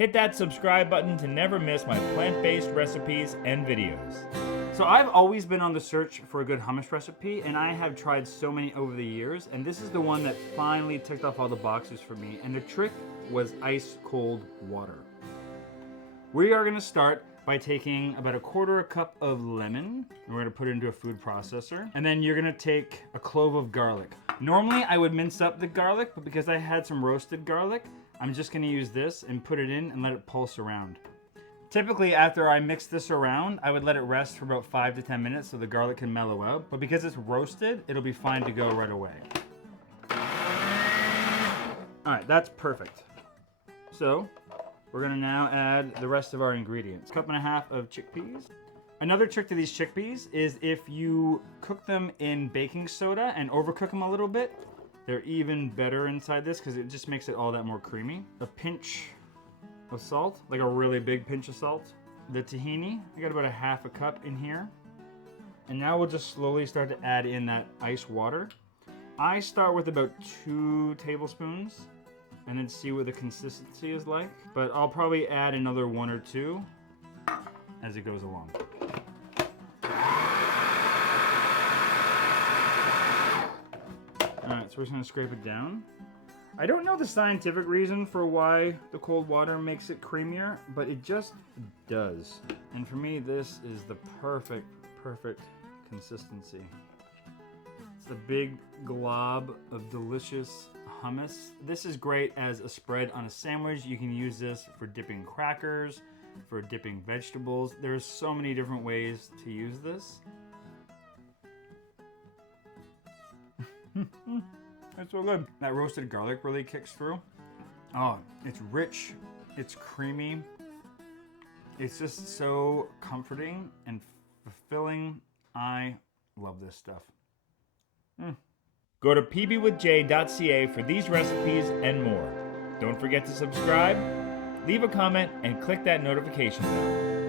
Hit that subscribe button to never miss my plant-based recipes and videos. So I've always been on the search for a good hummus recipe, and I have tried so many over the years, and this is the one that finally ticked off all the boxes for me, and the trick was ice cold water. We are gonna start by taking about 1/4 cup of lemon, and we're gonna put it into a food processor. And then you're gonna take a clove of garlic. Normally I would mince up the garlic, but because I had some roasted garlic, I'm just gonna use this and put it in and let it pulse around. Typically after I mix this around, I would let it rest for about 5 to 10 minutes so the garlic can mellow out. But because it's roasted, it'll be fine to go right away. All right, that's perfect. So, we're gonna now add the rest of our ingredients. 1.5 cups of chickpeas. Another trick to these chickpeas is if you cook them in baking soda and overcook them a little bit, they're even better inside this because it just makes it all that more creamy. A pinch of salt, like a really big pinch of salt. The tahini, I got about 1/2 cup in here. And now we'll just slowly start to add in that ice water. I start with about 2 tablespoons and then see what the consistency is like. But I'll probably add another 1 or 2 as it goes along. Alright, so we're just gonna scrape it down. I don't know the scientific reason for why the cold water makes it creamier, but it just does. And for me, this is the perfect consistency. It's a big glob of delicious hummus. This is great as a spread on a sandwich. You can use this for dipping crackers, for dipping vegetables. There's so many different ways to use this. It's so good. That roasted garlic really kicks through. Oh, it's rich, it's creamy. It's just so comforting and fulfilling. I love this stuff. Go to pbwithj.ca for these recipes and more. Don't forget to subscribe, leave a comment, and click that notification bell.